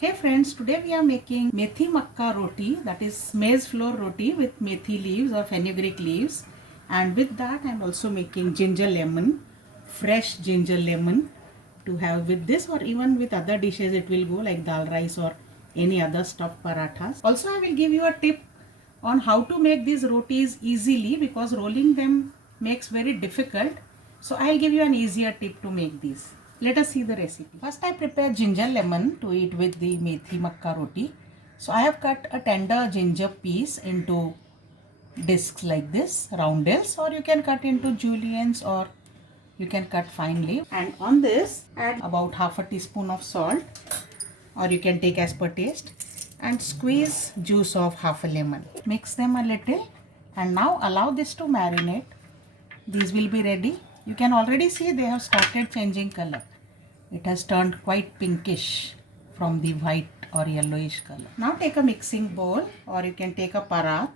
Hey friends, today we are making Methi Makka Roti, that is maize flour roti with methi leaves or fenugreek leaves, and with that I am also making ginger lemon, fresh ginger lemon to have with this, or even with other dishes it will go like dal rice or any other stuffed parathas. Also I will give you a tip on how to make these rotis easily because rolling them makes very difficult. So I'll give you an easier tip to make these. Let us see the recipe. First I prepare ginger lemon to eat with the Methi Makka Roti. So I have cut a tender ginger piece into discs like this, roundels, or you can cut into juliennes or you can cut finely. And on this add about half a teaspoon of salt, or you can take as per taste, and squeeze juice of half a lemon. Mix them a little and now allow this to marinate. These will be ready. You can already see they have started changing color. It has turned quite pinkish from the white or yellowish color. Now take a mixing bowl, or you can take a parath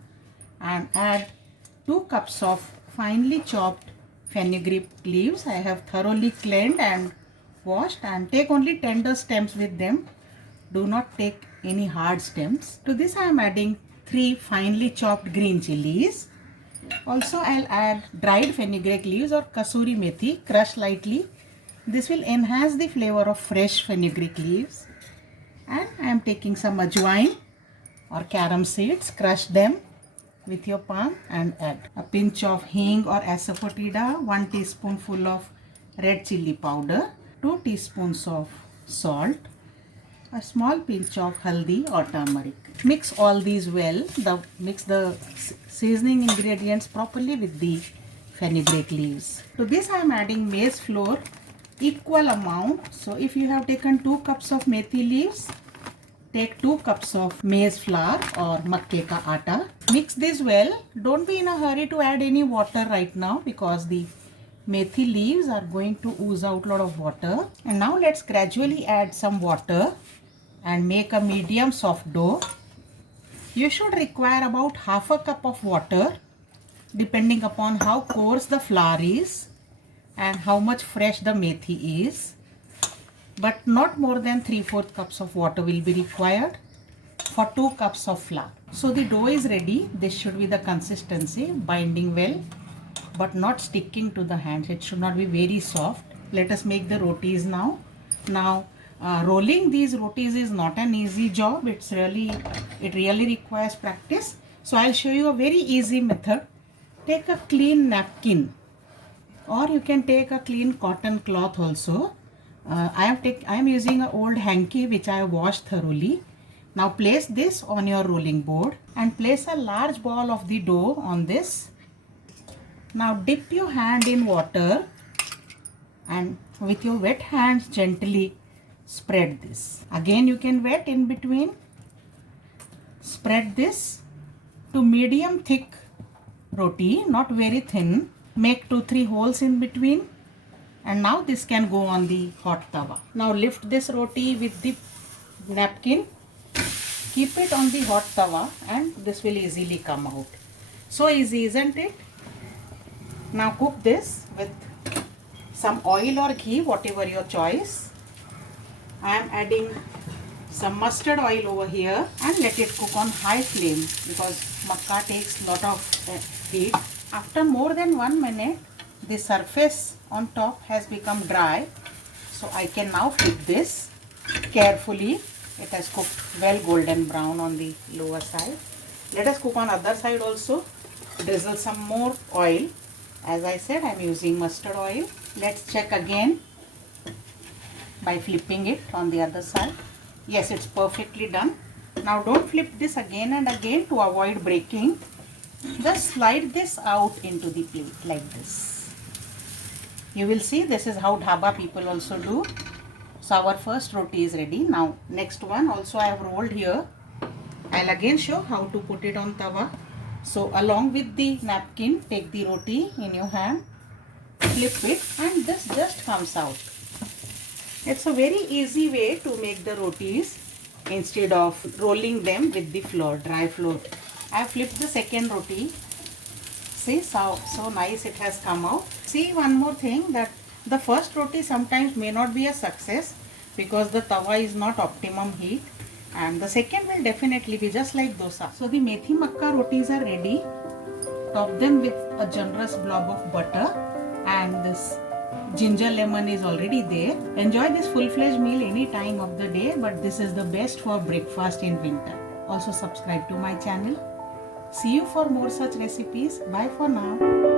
and add 2 cups of finely chopped fenugreek leaves. I have thoroughly cleaned and washed, and take only tender stems with them. Do not take any hard stems. To this I am adding 3 finely chopped green chilies. Also I'll add dried fenugreek leaves or kasuri methi, crushed lightly. This will enhance the flavor of fresh fenugreek leaves. And I am taking some ajwain or carom seeds, crush them with your palm and add a pinch of hing or asafoetida, 1 teaspoonful of red chili powder, 2 teaspoons of salt, a small pinch of haldi or turmeric. Mix all these well. Mix the seasoning ingredients properly with the fenugreek leaves. To this I am adding maize flour, equal amount. So if you have taken 2 cups of methi leaves, take 2 cups of maize flour or makke ka atta. Mix this well. Don't be in a hurry to add any water right now because the methi leaves are going to ooze out a lot of water. And now let's gradually add some water and make a medium soft dough. You should require about half a cup of water depending upon how coarse the flour is and how much fresh the methi is, but not more than 3/4 cups of water will be required for 2 cups of flour. So the dough is ready. This should be the consistency, binding well but not sticking to the hands. It should not be very soft. Let us make the rotis now. Rolling these rotis is not an easy job. It really requires practice. So I'll show you a very easy method. Take a clean napkin, or you can take a clean cotton cloth also. I am using an old hanky which I have washed thoroughly. Now place this on your rolling board and place a large ball of the dough on this. Now dip your hand in water and with your wet hands gently spread this. Again you can wet in between. Spread this to medium thick roti, not very thin. Make 2-3 holes in between, and now this can go on the hot tawa. Now lift this roti with the napkin, keep it on the hot tawa, and this will easily come out. So easy, isn't it? Now cook this with some oil or ghee, whatever your choice. I am adding some mustard oil over here and let it cook on high flame because makka takes lot of heat. After more than 1 minute, the surface on top has become dry. So I can now flip this carefully. It has cooked well golden brown on the lower side. Let us cook on other side also. Drizzle some more oil. As I said, I am using mustard oil. Let's check again by flipping it on the other side. Yes, it's perfectly done. Now don't flip this again and again to avoid breaking. Just slide this out into the plate like this. You will see this is how dhaba people also do. So our first roti is ready. Now next one also I have rolled here. I'll again show how to put it on tawa. So along with the napkin, take the roti in your hand, flip it, and this just comes out. It's a very easy way to make the rotis instead of rolling them with the flour, dry flour. I have flipped the second roti. See so nice it has come out. See one more thing, that the first roti sometimes may not be a success because the tawa is not optimum heat. And the second will definitely be just like dosa. So the Methi Makka rotis are ready. Top them with a generous blob of butter, and this ginger lemon is already there. Enjoy this full-fledged meal any time of the day, but this is the best for breakfast in winter. Also subscribe to my channel. See you for more such recipes. Bye for now.